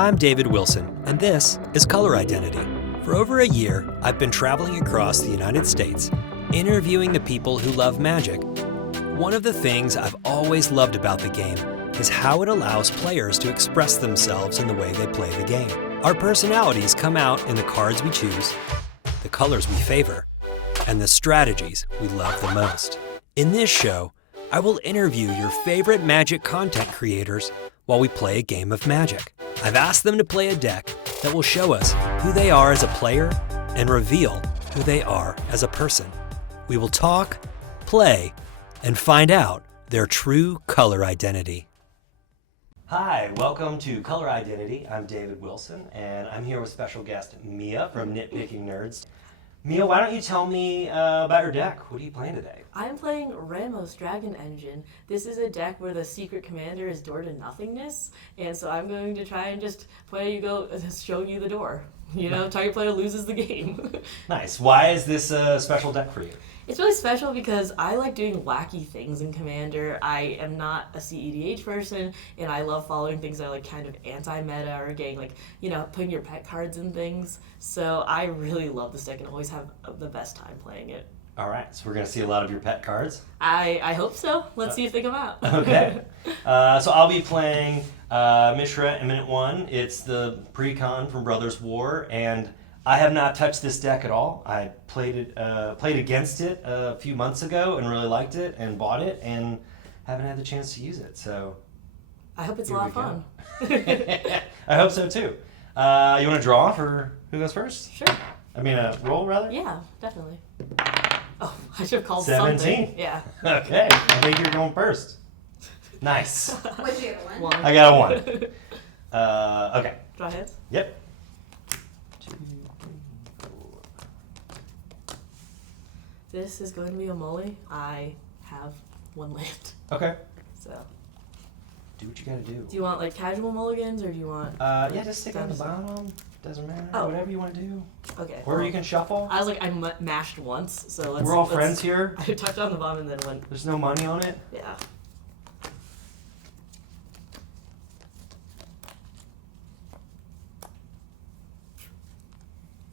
I'm David Wilson, and this is Color Identity. For over a year, I've been traveling across the United States, interviewing the people who love magic. One of the things I've always loved about the game is how it allows players to express themselves in the way they play the game. Our personalities come out in the cards we choose, the colors we favor, and the strategies we love the most. In this show, I will interview your favorite Magic content creators while we play a game of Magic. I've asked them to play a deck that will show us who they are as a player and reveal who they are as a person. We will talk, play, and find out their true color identity. Hi, welcome to Color Identity. I'm David Wilson, and I'm here with special guest Mia from Nitpicking Nerds. Mia, why don't you tell me about your deck? What are you playing today? I'm playing Ramos Dragon Engine. This is a deck where the secret commander is door to Nothingness, and so I'm going to try and just play you go, showing you the door. You know, target player loses the game. Nice. Why is this a special deck for you? It's really special because I like doing wacky things in Commander. I am not a CEDH person, and I love following things that are like kind of anti-meta or getting like, you know, putting your pet cards in things. So I really love this deck and always have the best time playing it. All right, so we're going to see a lot of your pet cards. I hope so. Let's see if they come out. Okay. So I'll be playing Mishra Eminent One. It's the pre-con from Brothers War, and I have not touched this deck at all. I played against it a few months ago and really liked it and bought it and haven't had the chance to use it. So I hope it's a lot of fun. I hope so too. You want to draw for who goes first? Sure. I mean, roll rather? Yeah, definitely. Oh, I should have called 17. something. Yeah. Okay, I think you're going first. Nice. What'd you get, a 1? I got a 1. Okay. Draw heads? Yep. This is going to be a mully. I have 1 land. Okay. So. Do what you gotta do. Do you want like casual mulligans or do you want? Yeah, just stick on the bottom. Doesn't matter. Oh. Whatever you want to do. Okay. Or you can shuffle. I was like, I mashed once, so let's. We're all friends here. I tucked on the bottom and then went. There's no money on it. Yeah.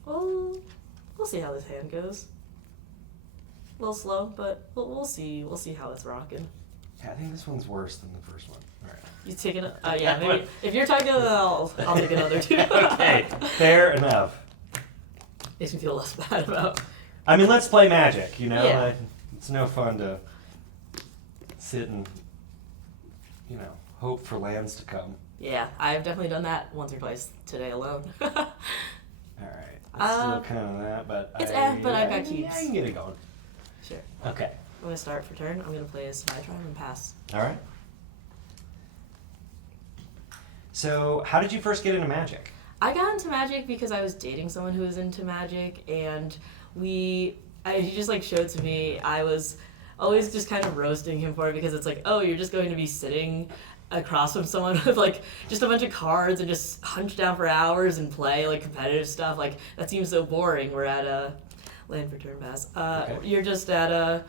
Well, we'll see how this hand goes. A little slow, but we'll see. We'll see how it's rocking. Yeah, I think this one's worse than the first one. All right. You taking it? Yeah, maybe. If you're talking, I'll take another 2. Okay, fair enough. Makes me feel less bad about. I mean, let's play Magic. You know, Yeah. It's no fun to sit and, you know, hope for lands to come. Yeah, I've definitely done that once or twice today alone. All right. That's still kind of that, but it's I've got keeps. Yeah, I can get it going. Sure. Okay. I'm gonna start for turn. I'm gonna play a Storytime and pass. All right. So, how did you first get into Magic? I got into Magic because I was dating someone who was into Magic, and he just like showed to me. I was always just kind of roasting him for it because it's like, oh, you're just going to be sitting across from someone with like just a bunch of cards and just hunch down for hours and play like competitive stuff. Like that seems so boring. We're at a land for turn pass. Okay. You're just at a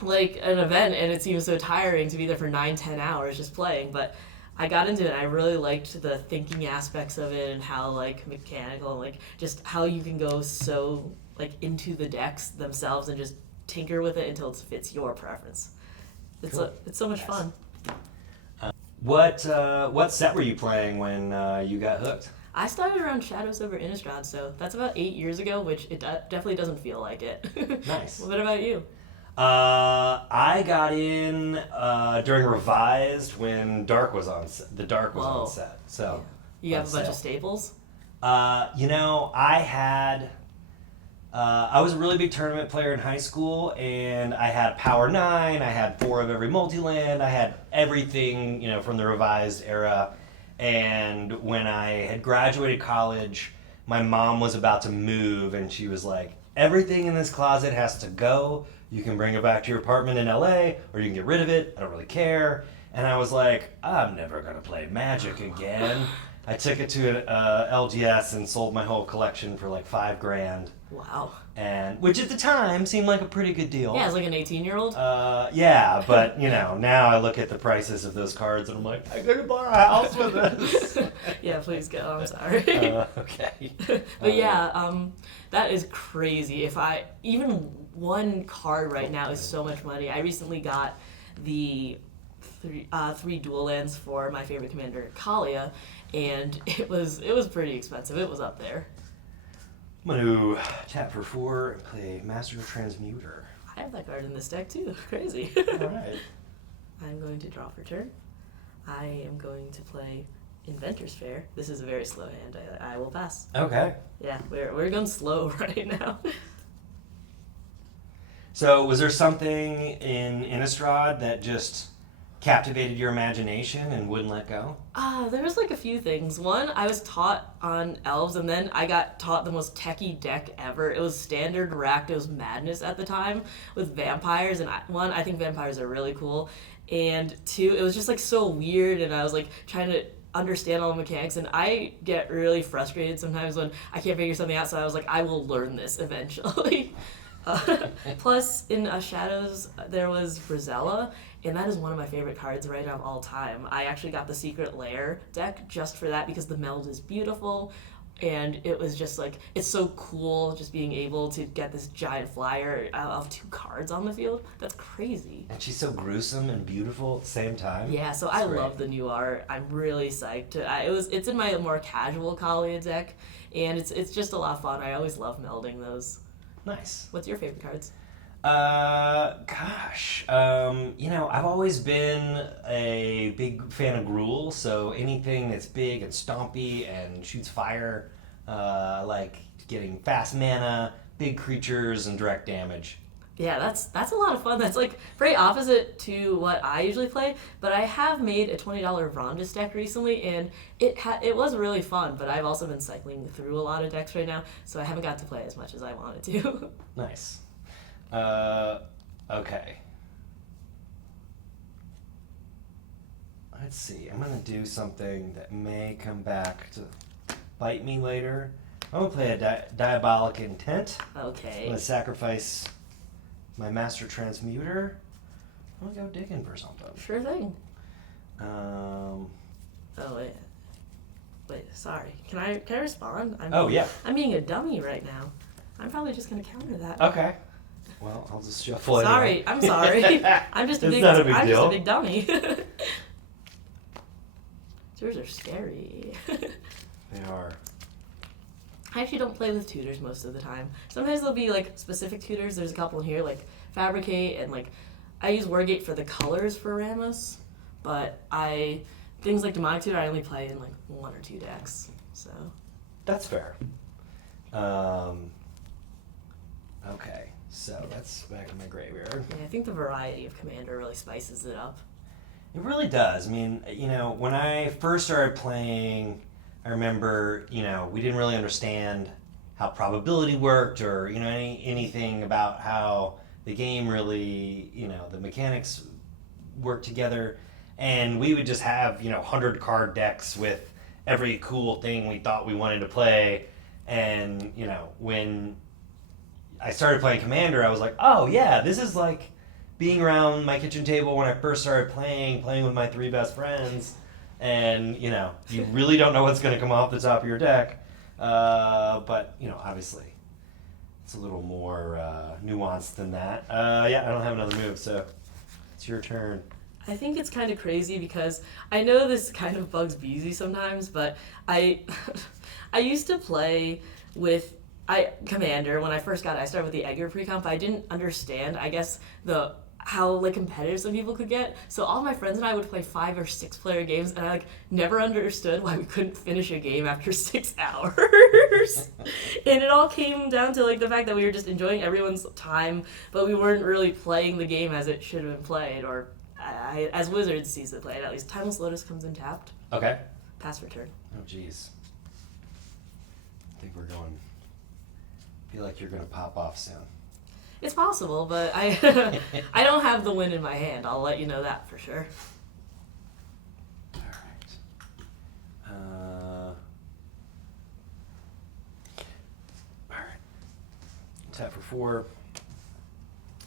like an event and it seems so tiring to be there for 9-10 hours just playing, but I got into it. I really liked the thinking aspects of it and how like mechanical and like just how you can go so like into the decks themselves and just tinker with it until it fits your preference. It's Cool. it's so much fun. What set were you playing when you got hooked? I started around Shadows over Innistrad, so that's about 8 years ago, which it definitely doesn't feel like it. Nice. What about you? I got in during Revised when Dark was on set. The Dark was on set. So You have a bunch of staples? you know, I was a really big tournament player in high school, and I had Power 9, I had 4 of every multi-land, I had everything, you know, from the Revised era. And when I had graduated college, my mom was about to move, and she was like, everything in this closet has to go. You can bring it back to your apartment in LA, or you can get rid of it. I don't really care. And I was like, I'm never going to play Magic again. I took it to an LGS and sold my whole collection for like $5,000. Wow. And which at the time seemed like a pretty good deal. Yeah, it's like an 18-year-old. Yeah, but now I look at the prices of those cards and I'm like, I could buy a house with this. Yeah, please go. I'm sorry. Okay. But that is crazy. Even one card right now is so much money. I recently got the three dual lands for my favorite commander, Kalia, and it was pretty expensive. It was up there. I'm going to tap for 4 and play Master Transmuter. I have that card in this deck too. Crazy. All right. I'm going to draw for turn. I am going to play Inventor's Fair. This is a very slow hand. I will pass. Okay. Yeah, we're going slow right now. So was there something in Innistrad that just captivated your imagination and wouldn't let go? There was like a few things. One, I was taught on elves, and then I got taught the most techie deck ever. It was standard Rakdos Madness at the time with vampires, and I think vampires are really cool, and 2, it was just like so weird, and I was like trying to understand all the mechanics, and I get really frustrated sometimes when I can't figure something out, so I was like, I will learn this eventually. Plus, in Shadows, there was Brizella, and that is one of my favorite cards right now of all time. I actually got the Secret Lair deck just for that because the meld is beautiful, and it was just like, it's so cool just being able to get this giant flyer of 2 cards on the field. That's crazy. And she's so gruesome and beautiful at the same time. Yeah, so I love the new art. I'm really psyched. It's in my more casual Kalia deck, and it's just a lot of fun. I always love melding those. Nice. What's your favorite cards? I've always been a big fan of Gruul, so anything that's big and stompy and shoots fire, like getting fast mana, big creatures, and direct damage. Yeah, that's a lot of fun. That's like very opposite to what I usually play, but I have made a $20 Vrondis deck recently, and it was really fun, but I've also been cycling through a lot of decks right now, so I haven't got to play as much as I wanted to. Nice. Okay. Let's see. I'm going to do something that may come back to bite me later. I'm going to play a Diabolic Intent. Okay. I'm going to sacrifice my Master Transmuter. I'm going to go digging for something. Sure thing. Um, Oh, wait, sorry. Can I respond? yeah. I'm being a dummy right now. I'm probably just going to counter that. Okay. Well, I'll just shuffle it. Sorry, I'm sorry. I'm just a It's big. not a big I'm deal. just a big dummy. Tutors are scary. They are. I actually don't play with tutors most of the time. Sometimes there'll be like specific tutors. There's a couple in here, like Fabricate, and like I use Wargate for the colors for Ramos, but things like Demonic Tutor I only play in like 1 or 2 decks. So That's fair. Okay, so that's back in my graveyard. yeah, I think the variety of Commander really spices it up. It really does. I mean, when I first started playing, I remember, we didn't really understand how probability worked or, anything about how the game really, the mechanics work together. And we would just have, 100 card decks with every cool thing we thought we wanted to play. And, when I started playing Commander, I was like, oh yeah, this is like being around my kitchen table when I first started playing with my 3 best friends. And, you really don't know what's going to come off the top of your deck. But, obviously, it's a little more nuanced than that. I don't have another move, so it's your turn. I think it's kind of crazy because I know this kind of bugs Beezy sometimes, but I used to play with Commander when I first got it. I started with the Edgar pre-comp. I didn't understand, I guess, how competitive some people could get. So all my friends and I would play 5 or 6 player games, and I never understood why we couldn't finish a game after 6 hours. And it all came down to the fact that we were just enjoying everyone's time, but we weren't really playing the game as it should have been played, or as Wizards sees it played. At least Timeless Lotus comes in tapped. Okay. Pass for turn. Oh, jeez. I think we're going. I feel like you're going to pop off soon. It's possible, but I don't have the win in my hand. I'll let you know that for sure. All right. Tap for 4.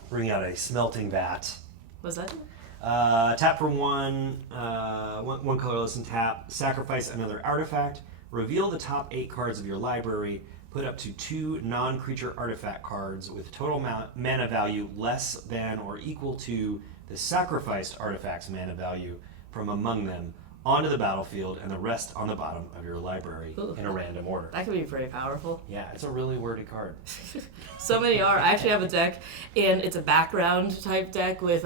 Bring out a smelting vat. Was that? Tap for 1. One colorless and tap. Sacrifice another artifact. Reveal the top 8 cards of your library. Put up to 2 non-creature artifact cards with total mana value less than or equal to the sacrificed artifact's mana value from among them onto the battlefield, and the rest on the bottom of your library. Ooh, in a random order. That could be pretty powerful. Yeah, it's a really wordy card. So many are. I actually have a deck, and it's a background type deck with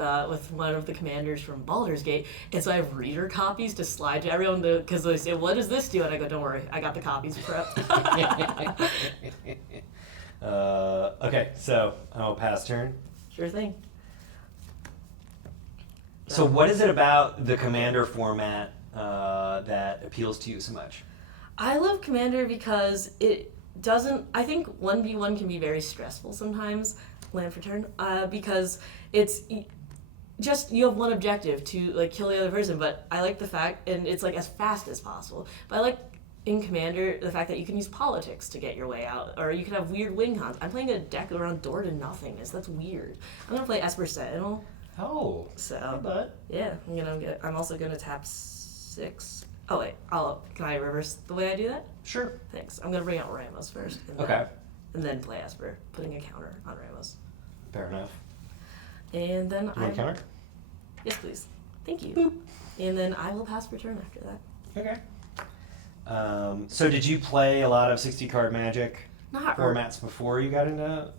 one of the commanders from Baldur's Gate, and so I have reader copies to slide to everyone because they say, "What does this do?" And I go, "Don't worry, I got the copies prepped." Okay, so I'll pass turn. Sure thing. So what is it about the commander format that appeals to you so much? I love Commander because it doesn't... I think 1v1 can be very stressful sometimes, land for turn, because it's just, you have one objective to like kill the other person, but I like the fact, and it's like as fast as possible, but I like in Commander the fact that you can use politics to get your way out, or you can have weird win cons. I'm playing a deck around Door to Nothingness. That's weird. I'm going to play Esper Sentinel. Oh, so but yeah, I'm also gonna tap 6. Oh wait, can I reverse the way I do that? Sure. Thanks. I'm gonna bring out Ramos first. And then play Esper, putting a counter on Ramos. Fair enough. And then you want a counter? Yes, please. Thank you. Boop. And then I will pass per turn after that. Okay. So did you play a lot of 60 card Magic formats before you got into?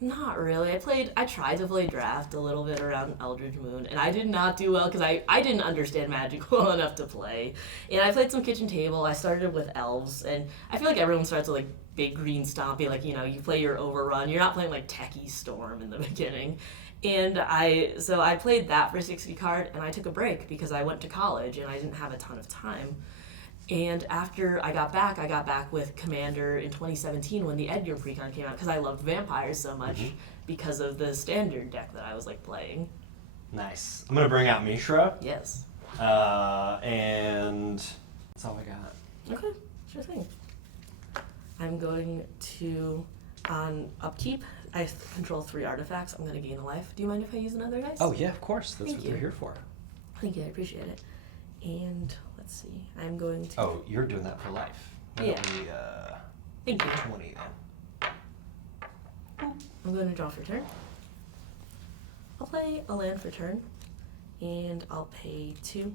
Not really. I tried to play Draft a little bit around Eldritch Moon, and I did not do well because I didn't understand Magic well enough to play. And I played some Kitchen Table. I started with Elves, and I feel like everyone starts with like big green stompy, like, you play your Overrun. You're not playing like Techie Storm in the beginning. And I played that for 60 card, and I took a break because I went to college and I didn't have a ton of time. And after I got back with Commander in 2017 when the Edgar Precon came out because I loved vampires so much because of the standard deck that I was like playing. Nice. I'm going to bring out Mishra. Yes. And that's all I got. Okay, sure thing. I'm going to, on upkeep, I control 3 artifacts. I'm going to gain a life. Do you mind if I use another dice? Oh, yeah, of course. That's what they're here for. Thank you, I appreciate it. And let's see, I'm going to... Oh, you're doing that for life. Yeah. Thank you. 20 then. I'm going to draw for turn. I'll play a land for turn, and I'll pay 2,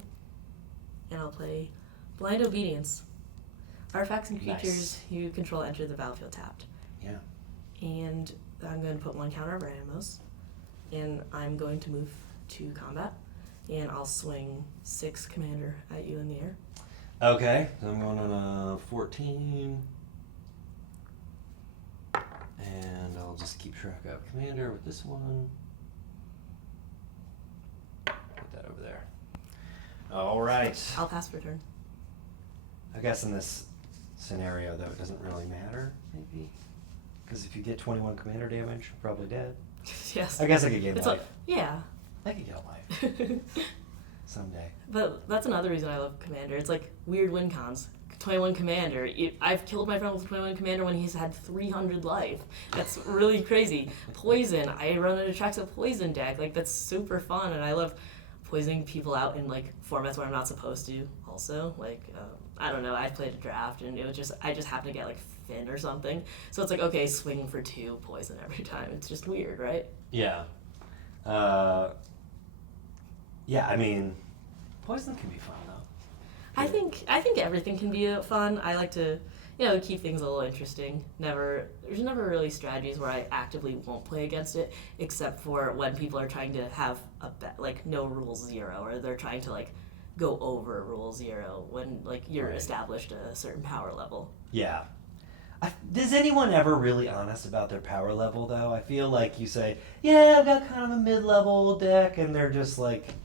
and I'll play Blind Obedience. Artifacts and creatures you control enter the battlefield tapped. Yeah. And I'm going to put 1 counter over Ramos, and I'm going to move to combat. And I'll swing 6 Commander at you in the air. Okay, so I'm going on a 14. And I'll just keep track of Commander with this one. Put that over there. All right. I'll pass per turn. I guess in this scenario, though, it doesn't really matter, maybe. Because if you get 21 Commander damage, you're probably dead. Yes. I guess I could gain life. Yeah. I could get a life. Someday. But that's another reason I love Commander. It's like weird win cons. 21 Commander. I've killed my friend with 21 Commander when he's had 300 life. That's really crazy. Poison. I run an Atraxa Poison deck. Like, that's super fun, and I love poisoning people out in like formats where I'm not supposed to. Also, like, I don't know. I played a Draft, and I just happened to get like Finn or something. So it's like, okay, swing for 2 poison every time. It's just weird, right? Yeah. Yeah, I mean, poison can be fun though. I think everything can be fun. I like to, keep things a little interesting. There's never really strategies where I actively won't play against it, except for when people are trying to have no rule 0, or they're trying to like go over rule 0 when like you're established a certain power level. Yeah. Is anyone ever really honest about their power level though? I feel like you say, yeah, I've got kind of a mid-level deck, and they're just like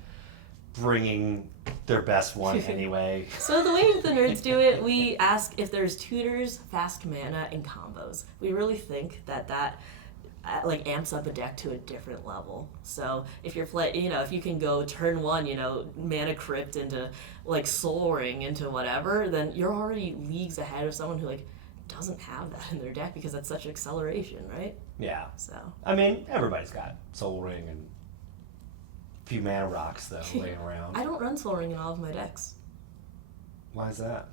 bringing their best one anyway. So the way the nerds do it, we ask if there's tutors, fast mana, and combos. We really think that amps up a deck to a different level. So if you're if you can go turn 1, mana crypt into like soul ring into whatever, then you're already leagues ahead of someone who like doesn't have that in their deck because that's such acceleration, right? Yeah. So. I mean, everybody's got Soul Ring and a few mana rocks, though, laying around. I don't run Soul Ring in all of my decks. Why is that?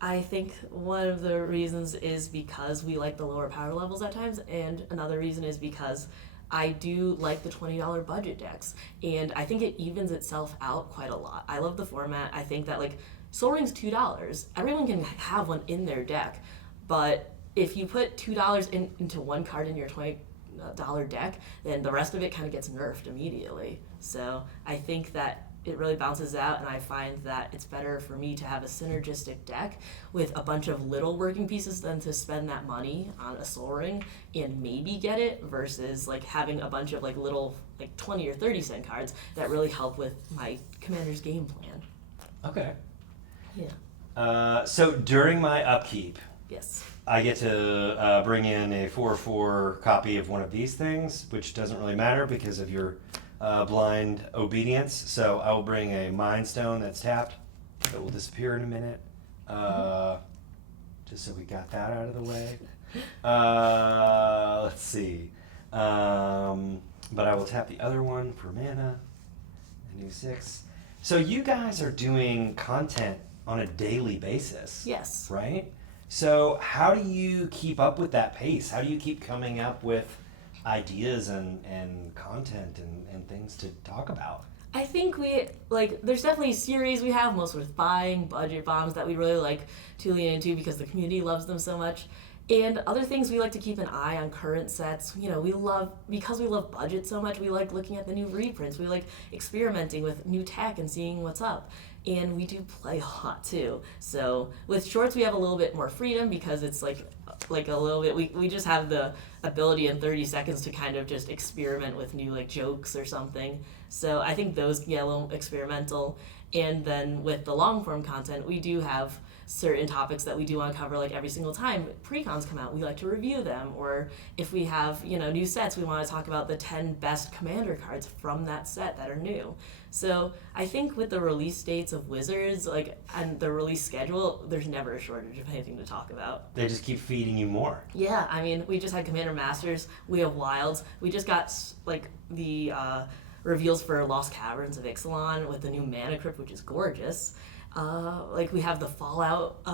I think one of the reasons is because we like the lower power levels at times, and another reason is because I do like the $20 budget decks, and I think it evens itself out quite a lot. I love the format. I think that, like, Soul Ring's $2. Everyone can have one in their deck, but if you put $2 into one card in your $20 deck, then the rest of it kind of gets nerfed immediately. So I think that it really bounces out, and I find that it's better for me to have a synergistic deck with a bunch of little working pieces than to spend that money on a Soul Ring and maybe get it, versus like having a bunch of like little like 20 or 30 cent cards that really help with my commander's game plan. Okay. Yeah. So during my upkeep, Yes. I get to bring in a 4/4 copy of one of these things, which doesn't really matter because of your blind obedience. So I will bring a Mind Stone that's tapped that will disappear in a minute. Just so we got that out of the way. Let's see. But I will tap the other one for mana. A new 6. So you guys are doing content on a daily basis. Yes. Right? So how do you keep up with that pace? How do you keep coming up with ideas and content and things to talk about? I think there's definitely series we have, most with buying, budget bombs, that we really like to lean into because the community loves them so much. And other things we like to keep an eye on current sets. You know, because we love budget so much, we like looking at the new reprints. We like experimenting with new tech and seeing what's up. And we do play a lot too. So with shorts, we have a little bit more freedom because it's like a little bit, we just have the ability in 30 seconds to kind of just experiment with new like jokes or something. So I think those get a little experimental. And then with the long form content, we do have certain topics that we do want to cover, like every single time pre-cons come out, we like to review them. Or if we have, new sets, we want to talk about the 10 best commander cards from that set that are new. So I think with the release dates of Wizards, and the release schedule, there's never a shortage of anything to talk about. They just keep feeding you more. Yeah, I mean, we just had Commander Masters, we have Wilds, we just got the reveals for Lost Caverns of Ixalan with the new Mana Crypt, which is gorgeous. We have the Fallout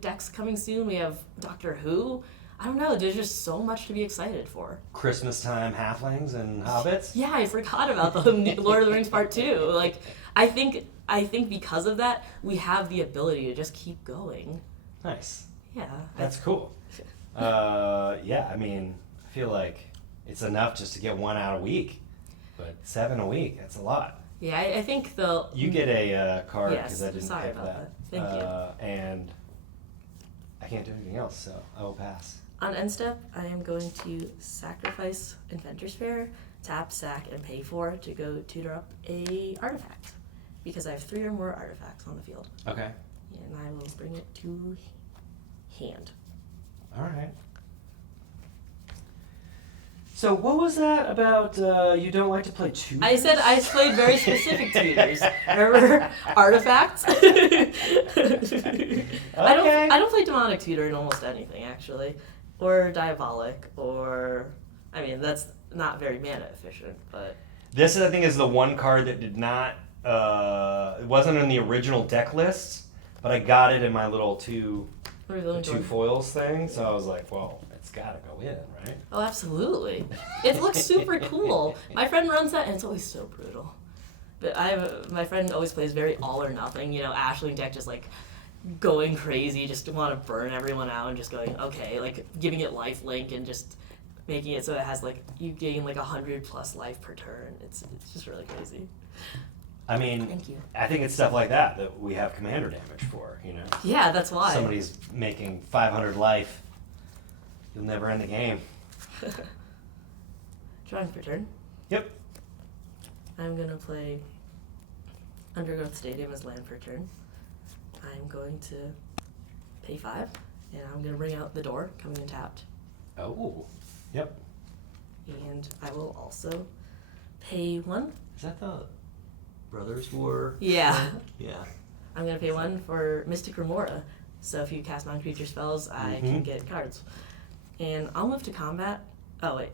decks coming soon. We have Doctor Who. I don't know. There's just so much to be excited for. Christmas time halflings and hobbits. Yeah, I forgot about the Lord of the Rings Part 2. I think because of that, we have the ability to just keep going. Nice. Yeah. That's cool. Yeah, I mean, I feel like it's enough just to get one out a week, but 7 a week, that's a lot. Yeah, I think You get a card because yes, I didn't sorry pick about that. Thank you. And I can't do anything else, so I will pass. On end step, I am going to sacrifice Inventor's Fair, tap, sack, and pay 4 to go tutor up a artifact, because I have 3 or more artifacts on the field. Okay. And I will bring it to hand. All right. So what was that about you don't like to play tutors? I said I played very specific tutors. Remember? Artifacts? Okay. I don't play demonic tutor in almost anything, actually. Or diabolic, or that's not very mana efficient, but this I think is the one card that did not it wasn't in the original deck list, but I got it in my little two foils thing, so I was like, well, it's gotta go in, right? Oh, absolutely. It looks super cool. My friend runs that, and it's always so brutal. But my friend always plays very all or nothing, Ashling deck, just going crazy, just to want to burn everyone out and just going, okay, giving it lifelink and just making it so it has you gain 100 plus life per turn. It's just really crazy. I mean, thank you. I think it's stuff like that we have commander damage for, Yeah, that's why. Somebody's making 500 life. You'll never end the game. Drawing per turn. Yep. I'm going to play Undergrowth Stadium as land per turn. I'm going to pay 5, and I'm going to bring out the door, coming in tapped. Oh, yep. And I will also pay 1. Is that the Brothers War? Yeah. Yeah. I'm going to pay 1 for Mystic Remora. So if you cast non-creature spells, I can get cards. And I'll move to combat, Oh wait,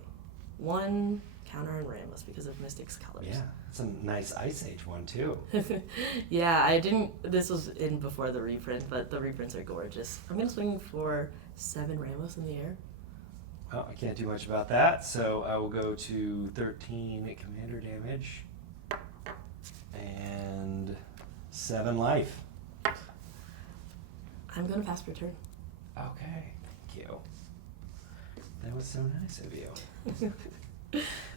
1 counter on Ramos because of Mystic's colors. Yeah, it's a nice Ice Age one too. Yeah, I didn't. This was in before the reprint, but the reprints are gorgeous. I'm gonna swing for 7 Ramos in the air. Well, I can't do much about that, so I will go to 13 commander damage and 7 life. I'm gonna pass per turn. Okay, thank you. That was so nice of you.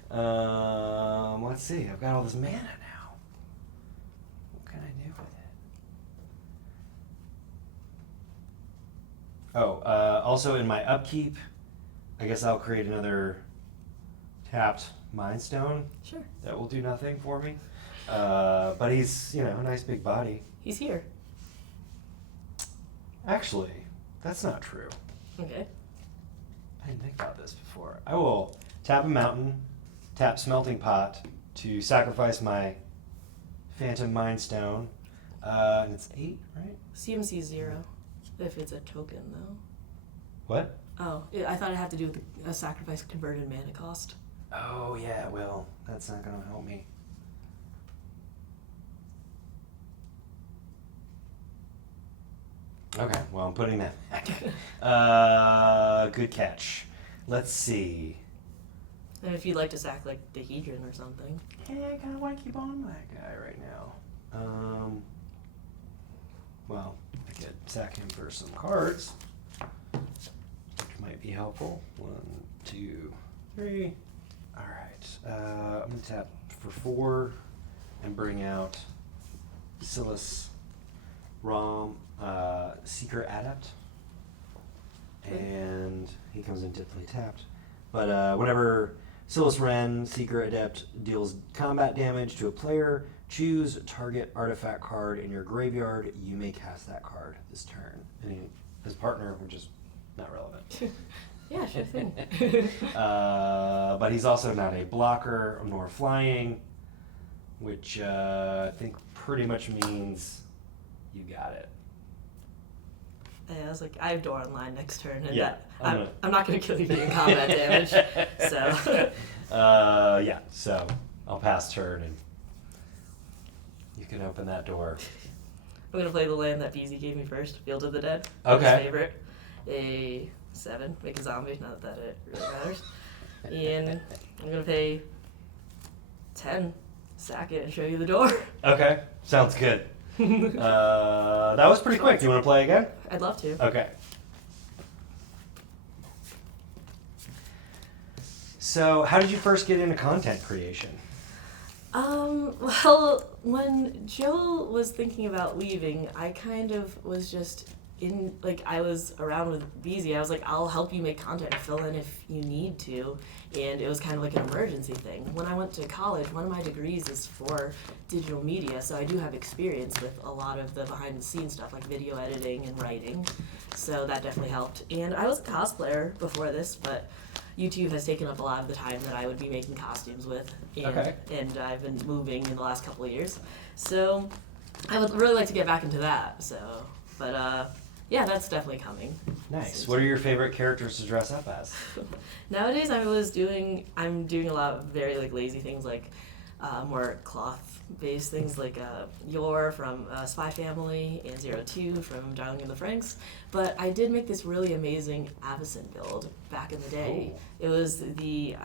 Let's see. I've got all this mana now. What can I do with it? Oh, also in my upkeep, I guess I'll create another tapped Mind Stone. Sure. That will do nothing for me. But he's, a nice big body. He's here. Actually, that's not true. Okay. I didn't think about this before. I will tap a mountain, tap Smelting Pot to sacrifice my Phantom Mind Stone. And it's 8, right? CMC 0. If it's a token, though. What? Oh, I thought it had to do with a sacrifice converted mana cost. Oh, yeah, well, that's not going to help me. Okay, well, I'm putting that back. Good catch. Let's see. And if you'd like to sack, like, the Hedron or something. Yeah, I kind of want to keep on that guy right now. Well, I could sack him for some cards, which might be helpful. 1, 2, 3. All right. I'm going to tap for 4 and bring out Silas Rom, Seeker Adept. And he comes into play tapped. But whenever Silas Ren, Seeker Adept, deals combat damage to a player, choose target artifact card in your graveyard. You may cast that card this turn. And his partner, which is not relevant. Yeah, sure thing. But he's also not a blocker nor flying, which I think pretty much means you got it. Yeah, I was like, I have Door Online next turn, and Yeah, I'm not going to kill you for your combat damage. So. Yeah, so I'll pass turn and you can open that door. I'm going to play the land that BZ gave me first, Field of the Dead. Okay. His favorite. A 7, make a zombie, not that it really matters. And I'm going to pay 10, sack it, and show you the door. Okay, sounds good. That was pretty quick. Do you want to play again? I'd love to. Okay. So, how did you first get into content creation? Well, when Joe was thinking about leaving, I kind of was just I was around with BZ. I was like, I'll help you make content, fill in if you need to. And it was kind of like an emergency thing. When I went to college, one of my degrees is for digital media, so I do have experience with a lot of the behind the scenes stuff, like video editing and writing. So that definitely helped. And I was a cosplayer before this, but YouTube has taken up a lot of the time that I would be making costumes with. And I've been moving in the last couple of years. So I would really like to get back into that. Yeah, that's definitely coming. Nice. What are your favorite characters to dress up as? Nowadays, I'm doing a lot of very lazy things, like more cloth-based things, like Yor from Spy Family and 02 from Darling in the Franxx. But I did make this really amazing Avacyn build back in the day. Ooh. It was the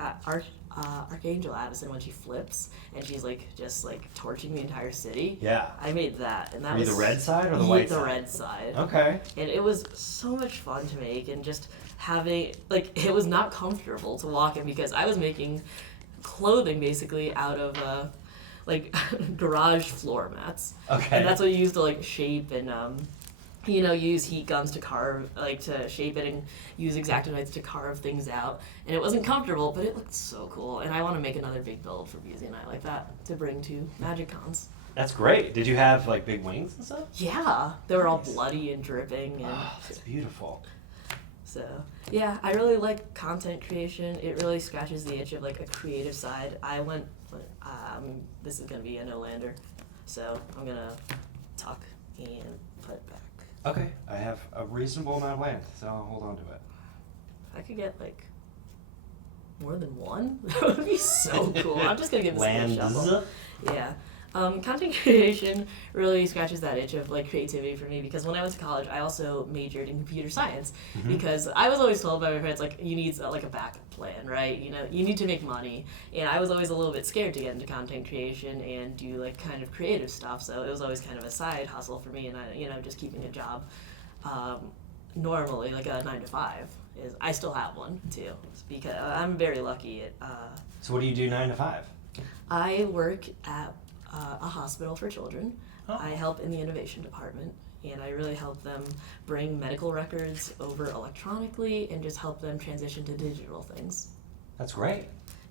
Archangel Avacyn when she flips and she's just torching the entire city. Yeah. I made that, and that Were you was the red side or the white side? The red side. Okay. And it was so much fun to make, and just having it was not comfortable to walk in because I was making clothing basically out of garage floor mats. Okay. And that's what you use to shape and use heat guns to carve, to shape it, and use X-Acto to carve things out. And it wasn't comfortable, but it looked so cool. And I want to make another big build for BZ and I like that to bring to Magic Cons. That's great. Did you have big wings and stuff? Yeah, they were all bloody and dripping. And that's beautiful. So yeah, I really like content creation. It really scratches the itch of a creative side. This is gonna be a no-lander, so I'm gonna talk and put it back. Okay, I have a reasonable amount of land, so I'll hold on to it. If I could get more than one? That would be so cool. I'm just gonna give this a shuffle. Yeah. Content creation really scratches that itch of like creativity for me because when I went to college, I also majored in computer science because I was always told by my parents like you need like a backup plan, right? You know, you need to make money, and I was always a little bit scared to get into content creation and do like kind of creative stuff. So it was always kind of a side hustle for me, and just keeping a job. Normally, like a 9 to 5 is. I still have one too because I'm very lucky at. So what do you do 9 to 5? I work at a hospital for children. Oh. I help in the innovation department, and I really help them bring medical records over electronically and just help them transition to digital things. That's great.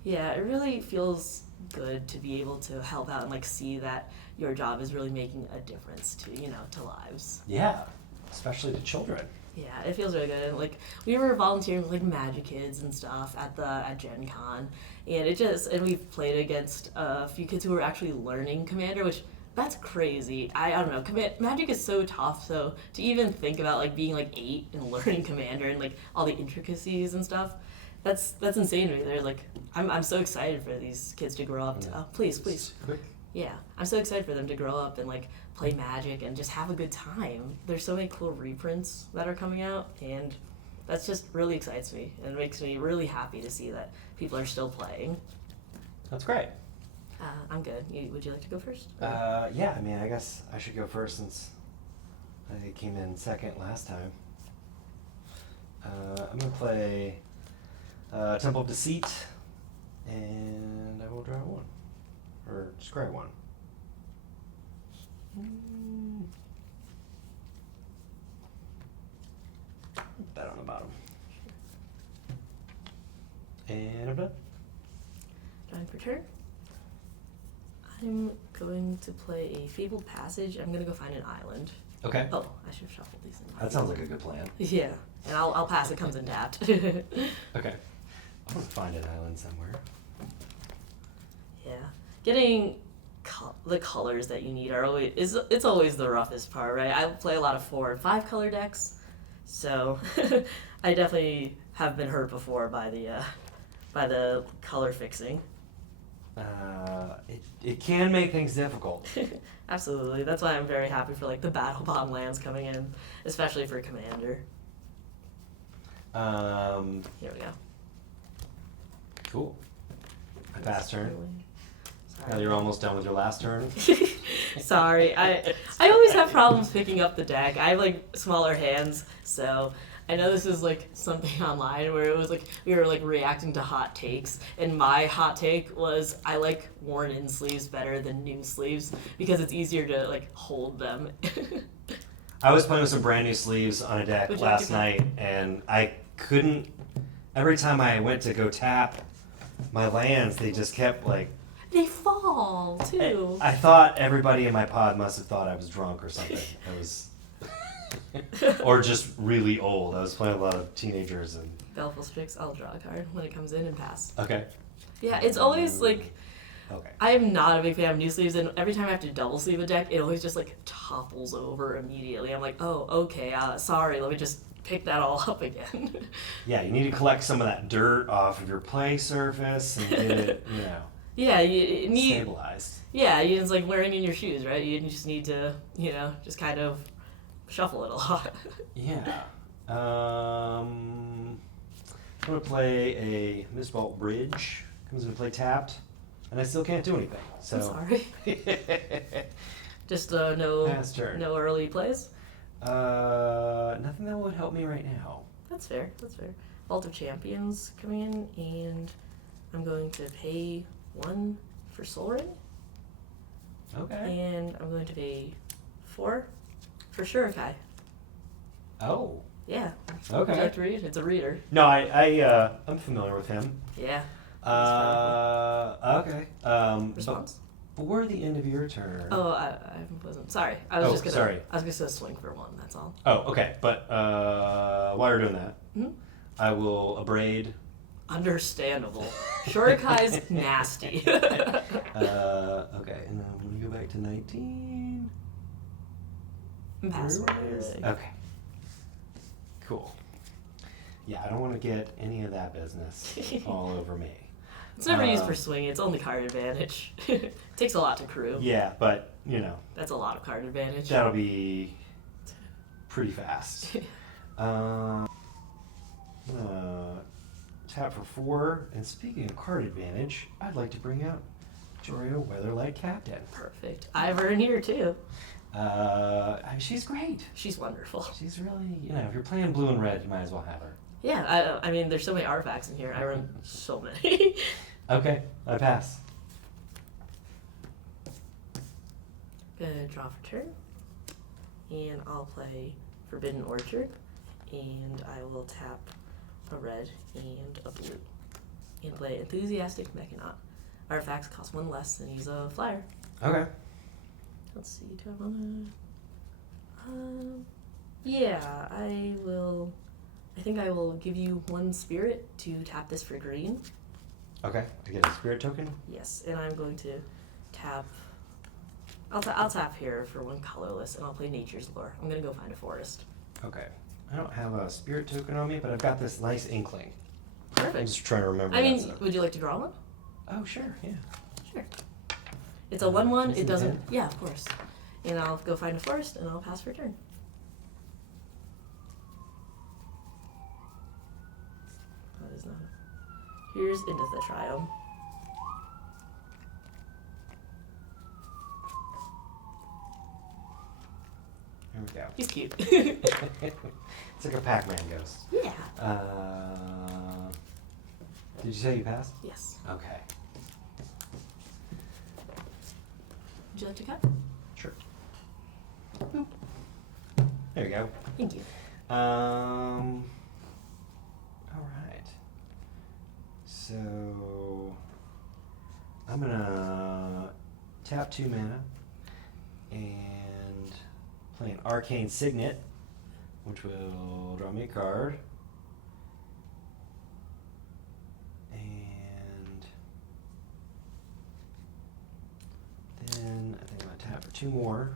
Yeah, it really feels good to be able to help out and like see that your job is really making a difference to lives. Yeah, especially to children. Yeah, it feels really good. And like we were volunteering with like Magic Kids and stuff at Gen Con, and we've played against a few kids who were actually learning Commander, which that's crazy. I don't know. Magic is so tough, so to even think about like being like 8 and learning Commander and like all the intricacies and stuff, that's insane to me. They're like I'm so excited for these kids to grow up. Please. Quick. Yeah, I'm so excited for them to grow up and like play Magic and just have a good time. There's so many cool reprints that are coming out, and that just really excites me and it makes me really happy to see that people are still playing. That's great. I'm good. Would you like to go first? Yeah, I mean, I guess I should go first since I came in second last time. I'm going to play Temple of Deceit, and I will draw 1. Or scry 1. Put that on the bottom. And I'm done. Drawing for turn. I'm going to play a Fabled Passage. I'm going to go find an island. Okay. Oh, I should have shuffled these in. That sounds like a good plan. Yeah, and I'll pass. It comes in tapped. Okay. I'm going to find an island somewhere. Yeah. Getting the colors that you need are it's always the roughest part, right? I play a lot of 4 and 5 color decks, so I definitely have been hurt before by the color fixing. It can make things difficult. Absolutely. That's why I'm very happy for like the battle bond lands coming in, especially for Commander. Here we go. Cool. I passed turn. Sorry. Now you're almost done with your last turn. Sorry, I always have problems picking up the deck. I have like smaller hands, so I know this is like something online where it was like we were like reacting to hot takes, and my hot take was I like worn-in sleeves better than new sleeves because it's easier to like hold them. I was playing with some brand new sleeves on a deck last night, and I couldn't. Every time I went to go tap my lands, they just kept like. They fall too. I thought everybody in my pod must have thought I was drunk or something. I was, or just really old. I was playing with a lot of teenagers and. Baleful Strix. I'll draw a card when it comes in and pass. Okay. Yeah, it's always like. Okay. I am not a big fan of new sleeves, and every time I have to double sleeve a deck, it always just like topples over immediately. I'm like, oh, okay, sorry, let me just pick that all up again. Yeah, you need to collect some of that dirt off of your play surface and get it, Yeah, you need stabilized. Yeah, it's like wearing in your shoes, right? You just need to, just kind of shuffle it a lot. Yeah. I'm gonna play a Mistvault Bridge. Comes into play tapped, and I still can't do anything. So. I'm sorry. Just no early plays. Nothing that would help me right now. That's fair. Vault of Champions coming in, and I'm going to pay 1 for Soul Ring. Okay. And I'm going to pay 4 for Shurikai. Oh. Yeah. Okay. Would you like to read? It's a reader. No, I'm familiar with him. Yeah. Okay. Response? Before the end of your turn. Oh, I wasn't. Sorry. I was sorry. I was just gonna swing for 1. That's all. Oh, okay. But while you're doing that, I will abrade. Understandable. Shurikai's nasty. Okay, and then I'm gonna go back to 19. Pass. Okay. Cool. Yeah, I don't want to get any of that business all over me. It's never used for swinging. It's only card advantage. Takes a lot to crew. Yeah, but, That's a lot of card advantage. that'll be pretty fast. I'm gonna tap for 4. And speaking of card advantage, I'd like to bring out Jorio Weatherlight Captain. Perfect. I have her in here too. She's great. She's wonderful. She's really, if you're playing blue and red, you might as well have her. Yeah, I mean, there's so many artifacts in here. I run so many. Okay, I pass. Gonna draw for turn. And I'll play Forbidden Orchard. And I will tap a red and a blue. And play Enthusiastic Mechanaut. Artifacts cost 1 less than use a flyer. Okay. Let's see, do I wanna... yeah, I will... I think I will give you 1 spirit to tap this for green. Okay, I get a spirit token? Yes, and I'm going to tap... I'll tap here for 1 colorless, and I'll play Nature's Lore. I'm gonna go find a forest. Okay. I don't have a spirit token on me, but I've got this nice inkling. Perfect. I'm just trying to remember. I mean, would you like to draw one? Oh, sure, yeah. Sure. It's a 1/1. Is It it doesn't... dead? Yeah, of course. And I'll go find a forest, and I'll pass for turn. That is not... Here's Into the Triome. Here we go. He's cute. It's like a Pac-Man ghost. Yeah. Did you say you passed? Yes. Okay. Would you like to cut? Sure. Boop. There you go. Thank you. All right. So I'm gonna tap 2 mana and play an Arcane Signet, which will draw me a card. And then I think I'm gonna tap for 2 more.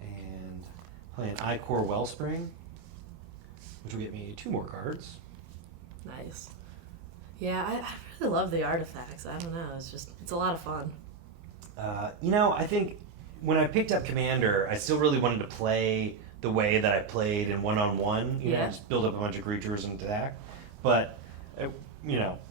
And play an Ichor Wellspring, which will get me 2 more cards. Nice. Yeah, I really love the artifacts. I don't know. It's a lot of fun. I think when I picked up Commander, I still really wanted to play the way that I played in one-on-one. Yeah. Just build up a bunch of creatures and attack. But,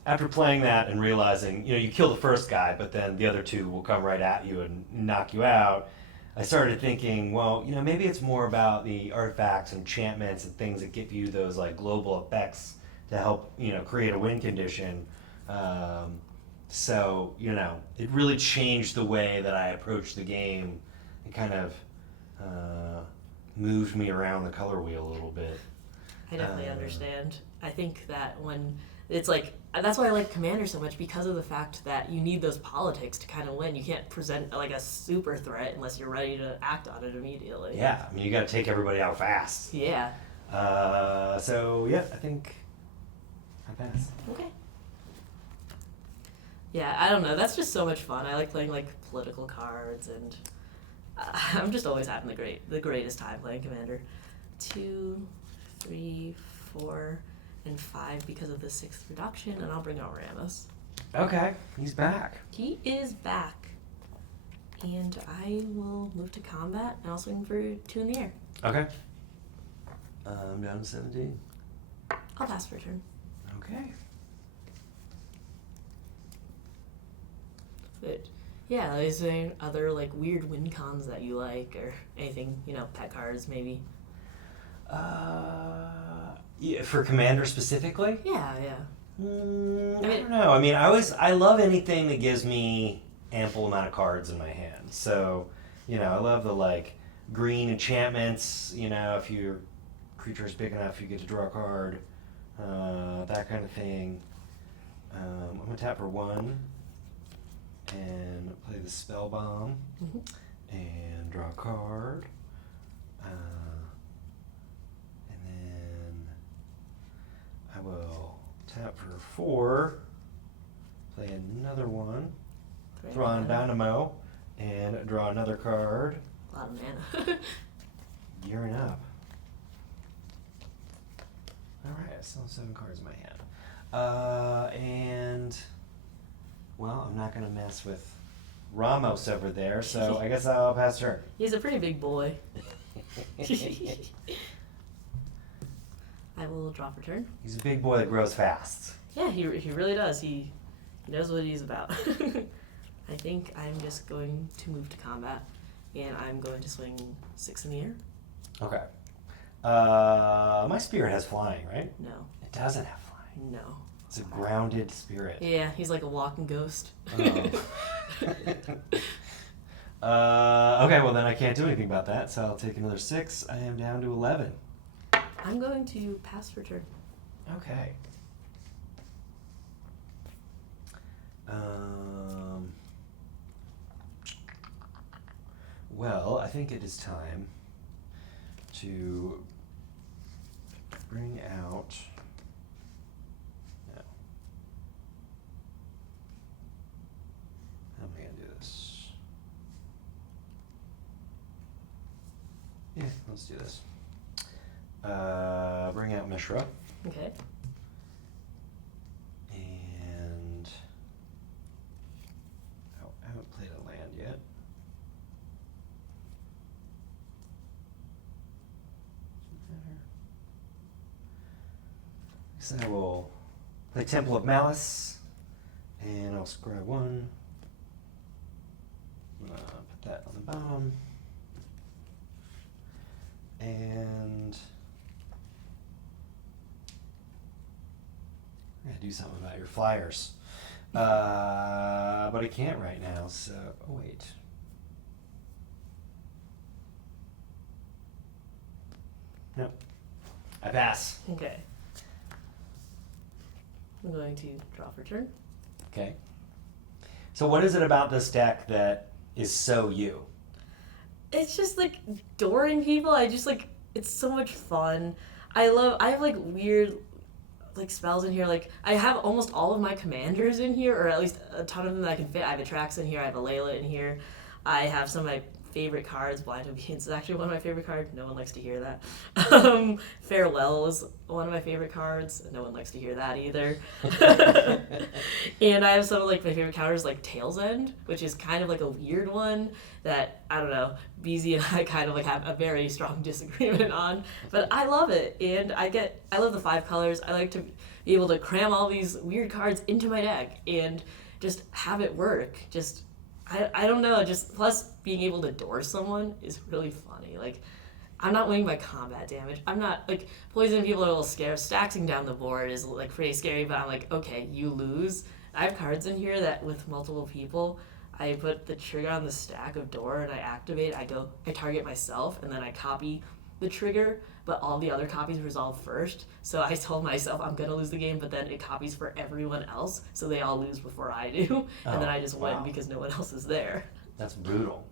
after playing that and realizing, you kill the first guy, but then the other 2 will come right at you and knock you out, I started thinking, well, maybe it's more about the artifacts, enchantments, and things that give you those global effects to help, create a win condition. So, it really changed the way that I approached the game. It kind of moved me around the color wheel a little bit. I definitely understand. I think that when it's that's why I like Commander so much, because of the fact that you need those politics to kind of win. You can't present a super threat unless you're ready to act on it immediately. Yeah, I mean, you got to take everybody out fast. Yeah. So, yeah, I think I pass. Okay. Yeah, I don't know. That's just so much fun. I like playing political cards, and I'm just always having the greatest time playing Commander. 2, 3, 4, and 5 because of the 6th reduction, and I'll bring out Ramos. Okay, he's back. He is back, and I will move to combat, and I'll swing for 2 in the air. Okay. I'm down to 17. I'll pass for a turn. Okay. But yeah, is there other weird win cons that you like, or anything, pet cards maybe? Yeah, for Commander specifically? Yeah. I don't know. I mean, I love anything that gives me ample amount of cards in my hand. So, I love the green enchantments. If your creature is big enough, you get to draw a card. That kind of thing. I'm gonna tap for 1 and play the Spell Bomb and draw a card. And then I will tap for 4, play another one, throw on Dynamo, and draw another card. A lot of mana. Gearing up. All right, I still have 7 cards in my hand. And, well, I'm not going to mess with Ramos over there, so I guess I'll pass turn. He's a pretty big boy. I will draw for turn. He's a big boy that grows fast. Yeah, he really does. He knows what he's about. I think I'm just going to move to combat, and I'm going to swing 6 in the air. Okay. My spirit has flying, right? No. It doesn't have flying. No. It's a grounded spirit. Yeah, he's like a walking ghost. Oh. Okay, well then I can't do anything about that, so I'll take another 6. I am down to 11. I'm going to pass for turn. Okay. Well, I think it is time to bring out. No. How am I going to do this? Yeah, let's do this. Bring out Mishra. Okay. And oh, I haven't played a land yet. So I will play Temple of Malice, and I'll scry 1. Put that on the bottom. And I gotta do something about your flyers. But I can't right now, so oh wait. Nope. I pass. Okay. I'm going to draw for turn. Okay. So what is it about this deck that is so you? It's just like dooring people. I just like, it's so much fun. I have like weird like spells in here. Like I have almost all of my commanders in here, or at least a ton of them that I can fit. I have a Trax in here. I have a Layla in here. I have some of my favorite cards. Blind Obedience is actually one of my favorite cards. No one likes to hear that. Farewell is one of my favorite cards. No one likes to hear that either. And I have some of like my favorite counters, like Tail's End, which is kind of like a weird one that, I don't know, BZ and I kind of like have a very strong disagreement on. But I love it, and I love the 5 colors. I like to be able to cram all these weird cards into my deck and just have it work. Just I don't know, just plus being able to door someone is really funny. Like, I'm not winning by combat damage. I'm not, like, poisoning people are a little scary. Staxing down the board is, like, pretty scary, but I'm like, okay, you lose. I have cards in here that, with multiple people, I put the trigger on the stack of door and I activate, I target myself, and then I copy the trigger, but all the other copies resolve first. So I told myself I'm gonna lose the game, but then it copies for everyone else, so they all lose before I do, and then I just win because no one else is there. That's brutal.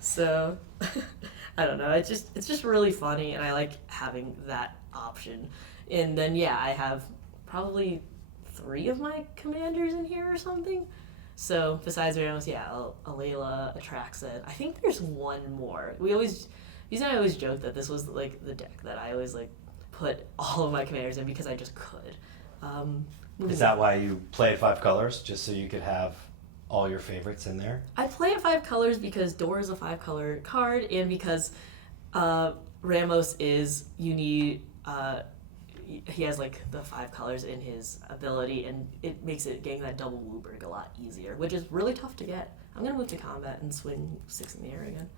So I don't know. It's just really funny, and I like having that option. And then yeah, I have probably 3 of my commanders in here or something. So besides Ramos, yeah, a Layla, a Traxxas. I think there's one more. I always joke that this was like the deck that I always like put all of my commanders in because I just could. Is that why you played 5 colors, just so you could have all your favorites in there? I play at 5 colors because Door is a 5-color card, and because Ramos is, you need, he has like the 5 colors in his ability, and it makes it getting that double Wooburg a lot easier, which is really tough to get. I'm gonna move to combat and swing 6 in the air again.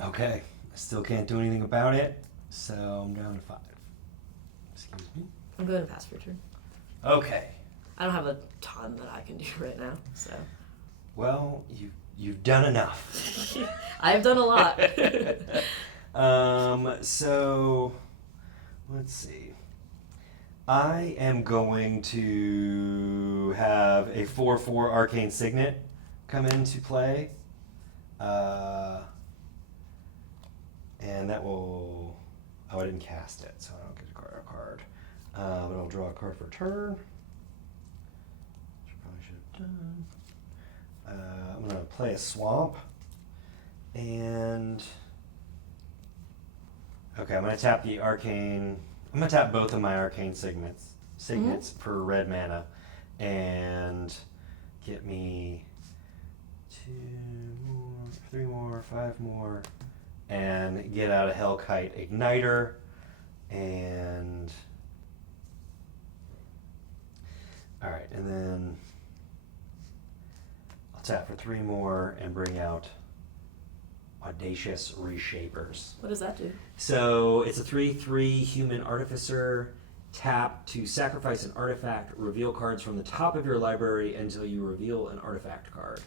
Okay. I still can't do anything about it, so I'm down to 5. Excuse me. I'm going to pass for turn. Okay. I don't have a ton that I can do right now, so. Well, you've done enough. I have done a lot. So let's see. I am going to have a 4/4 Arcane Signet come into play. And that will... Oh, I didn't cast it, so I don't get a card. But I'll draw a card for turn. Which I probably should have done. I'm going to play a Swamp. And Okay, I'm gonna tap the arcane. I'm gonna tap both of my arcane signets per red mana, and get me 2 more, 3 more, 5 more, and get out a Hellkite Igniter, and all right, and then I'll tap for 3 more and bring out Audacious Reshapers. What does that do? So it's a 3/3 human artificer. Tap to sacrifice an artifact. Reveal cards from the top of your library until you reveal an artifact card.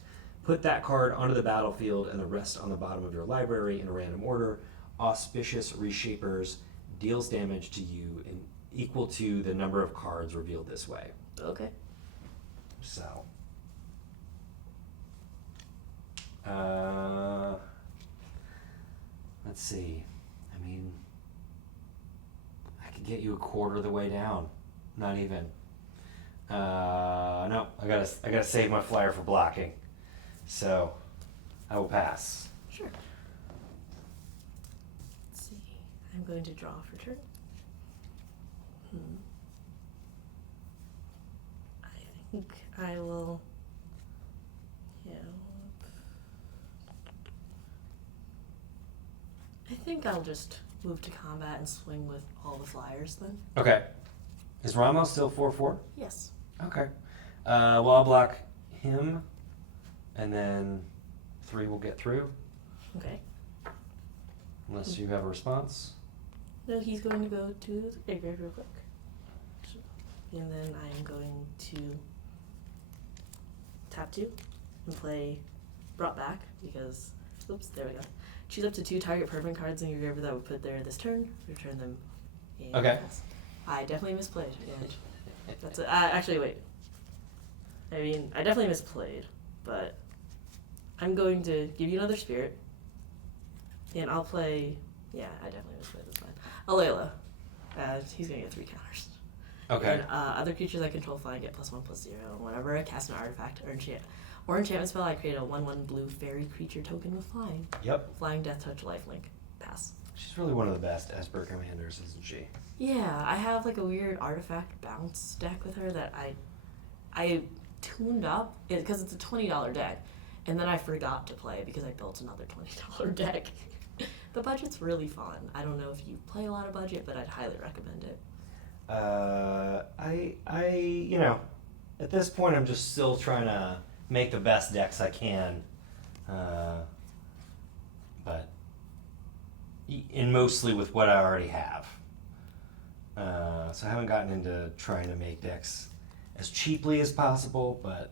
Put that card onto the battlefield and the rest on the bottom of your library in a random order. Auspicious Reshapers deals damage to you equal to the number of cards revealed this way. Okay. So. Let's see. I mean, I could get you a quarter of the way down. Not even. No, I gotta save my flyer for blocking. So, I will pass. Sure. Let's see. I'm going to draw for turn. I think I will. Yeah. I think I'll just move to combat and swing with all the flyers then. Okay. Is Ramos still 4/4? Yes. Okay. Well, I'll block him, and then 3 will get through, Okay. unless you have a response. No, he's going to go to the graveyard real quick. And then I am going to tap 2 and play Brought Back because, oops, there we go. Choose up to 2 target permanent cards in your graveyard that would put there this turn. Return them. And Okay. pass. I definitely misplayed, and that's it. Actually, wait. I mean, I definitely misplayed, but I'm going to give you another spirit, and I'll play. Yeah, I definitely misplayed. That's fine. Alayla. He's gonna get 3 counters. Okay. And other creatures I control flying get +1/+0. Whenever I cast an artifact or enchantment spell, I create a 1/1 blue fairy creature token with flying. Yep. Flying, Death Touch, Lifelink. Pass. She's really one of the best Esper commanders, isn't she? Yeah, I have like a weird artifact bounce deck with her that I tuned up because it's a $20 deck, and then I forgot to play because I built another $20 deck. The budget's really fun. I don't know if you play a lot of budget, but I'd highly recommend it. You know, at this point, I'm just still trying to make the best decks I can, but and mostly with what I already have. So I haven't gotten into trying to make decks as cheaply as possible, but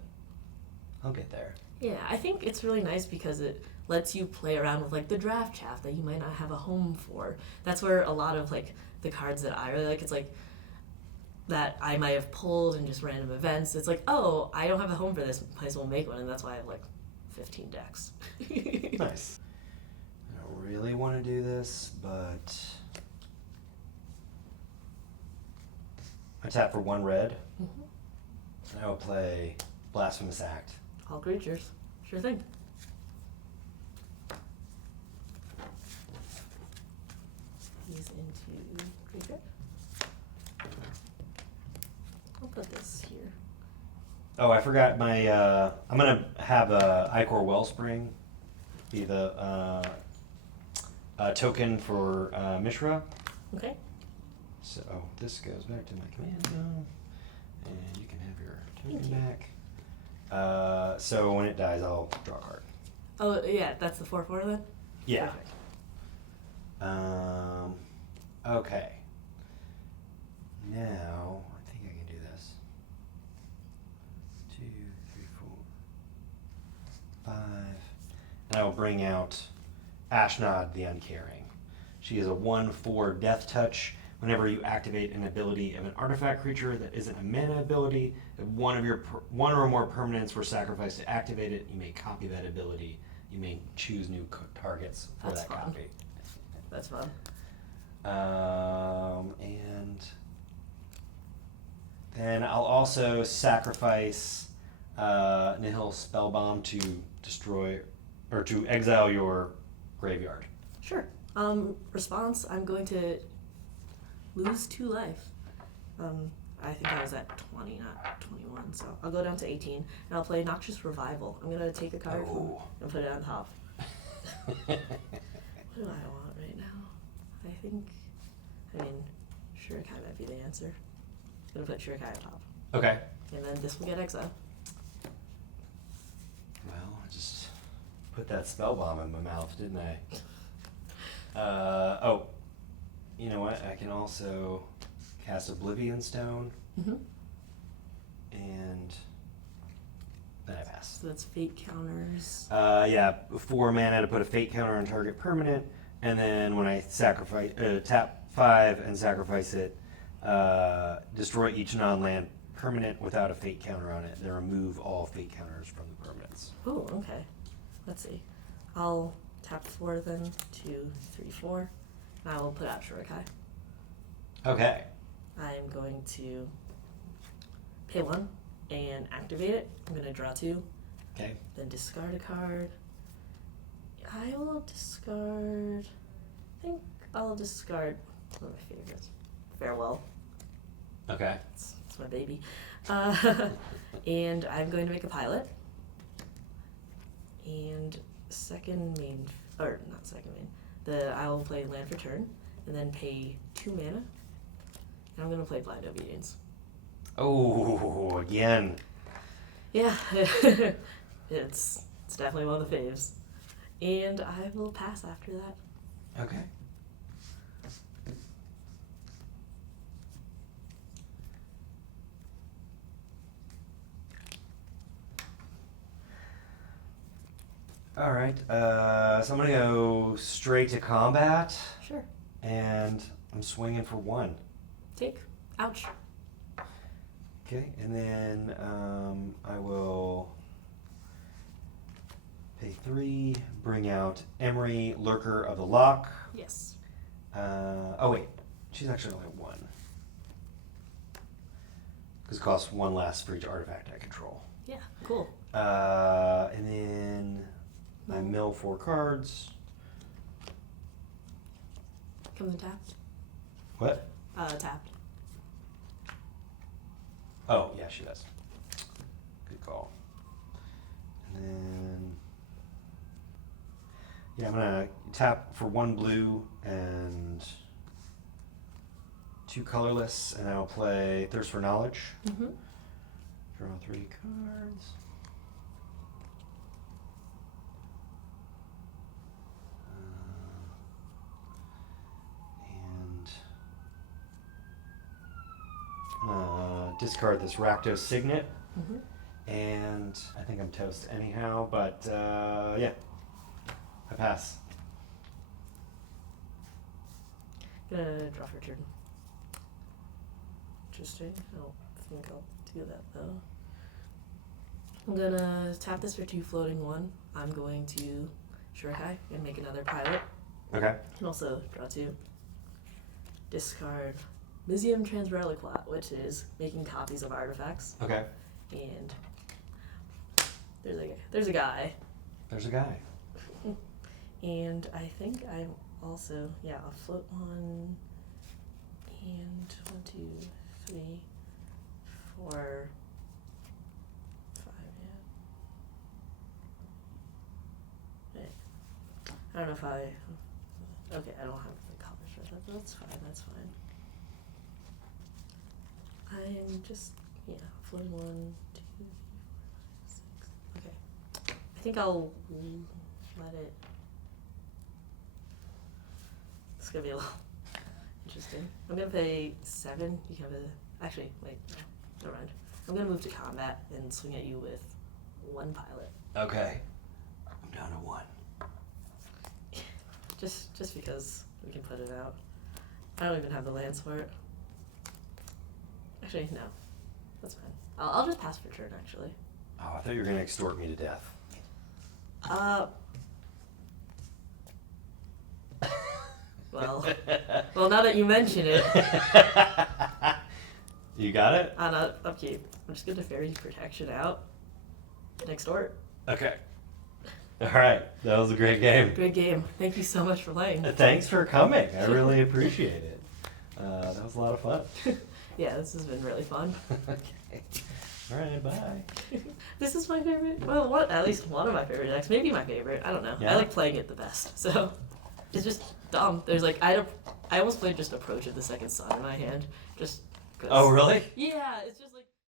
I'll get there. Yeah, I think it's really nice because it lets you play around with like the draft chaff that you might not have a home for. That's where a lot of like the cards that I really like, it's like that I might have pulled in just random events. It's like, oh, I don't have a home for this, might as well make one, and that's why I have like 15 decks. Nice. I don't really want to do this, but I tap for 1 red. I will play Blasphemous Act. All creatures. Sure thing. He's into graveyard. I'll put this here. Oh, I forgot my. I'm gonna have a Icor Wellspring be the token for Mishra. Okay. So this goes back to my command zone, and you can have your Thank token you. back. So when it dies, I'll draw a card. Oh, yeah, that's the 4/4 then? Yeah. Perfect. Okay. Now I think I can do this. 2, 3, 4, 5, and I will bring out Ashnod the Uncaring. She is a 1/4 Death Touch. Whenever you activate an ability of an artifact creature that isn't a mana ability, if one or more permanents were sacrificed to activate it, you may copy that ability. You may choose new targets for That's that fun. copy. That's fun. And then I'll also sacrifice Nihil Spellbomb to destroy or to exile your graveyard. Sure. Response, I'm going to lose 2 life. I think I was at 20, not 21, so I'll go down to 18, and I'll play Noxious Revival. I'm going to take a card and put it on top. What do I want right now? Shurikai might be the answer. I'm going to put Shurikai on top. Okay. And then this will get exiled. Well, I just put that spell bomb in my mouth, didn't I? You know what? I can also cast Oblivion Stone. Mm-hmm. And then I pass. So that's fate counters. 4 mana to put a fate counter on target permanent, and then when I sacrifice, tap 5 and sacrifice it, destroy each non-land permanent without a fate counter on it. Then remove all fate counters from the permanents. Oh, okay. Let's see. I'll tap 4 then, 2, 3, 4. And I will put out Shurikai. Okay. I'm going to pay 1 and activate it. I'm going to draw 2. Okay. Then discard a card. I will discard... I think I'll discard one of my favorites. Farewell. Okay. It's my baby. And I'm going to make a pilot. And I will play land for turn, and then pay 2 mana. And I'm going to play Blind Obedience. Oh, again. Yeah, it's definitely one of the faves. And I will pass after that. Okay. All right, so I'm gonna go straight to combat. Sure. And I'm swinging for 1. Take. Ouch. Okay, and then I will pay 3, bring out Emery, Lurker of the Lock. Yes. Oh wait, she's actually only 1. Because it costs 1 less for each artifact I control. Yeah, cool. And then I mill 4 cards. Comes in tapped. What? Tapped. Oh, yeah, she does. Good call. And then... yeah, I'm going to tap for 1 blue and 2 colorless, and I'll play Thirst for Knowledge. Mm-hmm. Draw 3 cards. Discard this Rakdos Signet, and I think I'm toast anyhow, but yeah, I pass. Gonna draw for turn. Interesting. I don't think I'll do that though. I'm gonna tap this for 2 floating 1. I'm going to Shurikai and make another pilot. Okay. And also draw 2. Discard Mysium Transreliquat, which is making copies of artifacts. Okay. And there's a guy. There's a guy. And I think I'm also, I'll float 1 and 1, 2, 3, 4, 5, yeah. Wait. I don't know if okay, I don't have the colors for that, but that's fine. I'm just, floating 1, 2, 3, 4, 5, 6. Okay. I think I'll let it. It's gonna be a little interesting. I'm gonna pay 7. You can have actually, wait, no, never mind. I'm gonna move to combat and swing at you with 1 pilot. Okay. I'm down to 1. Just because we can put it out. I don't even have the lands for it. Actually, no. That's fine. I'll just pass for turn, actually. Oh, I thought you were going to extort me to death. Well, now that you mention it. You got it? Upkeep. I'm just going to Fairy Protection out and extort. Okay. All right, that was a great game. Great game. Thank you so much for playing. Thanks for coming. I really appreciate it. That was a lot of fun. Yeah, this has been really fun. Okay. All right, bye. This is my favorite. Well, at least one of my favorite decks. Maybe my favorite. I don't know. Yeah. I like playing it the best. So it's just dumb. There's like I almost played just Approach of the Second Sun in my hand. Just 'cause. Oh, really? Yeah, it's just like.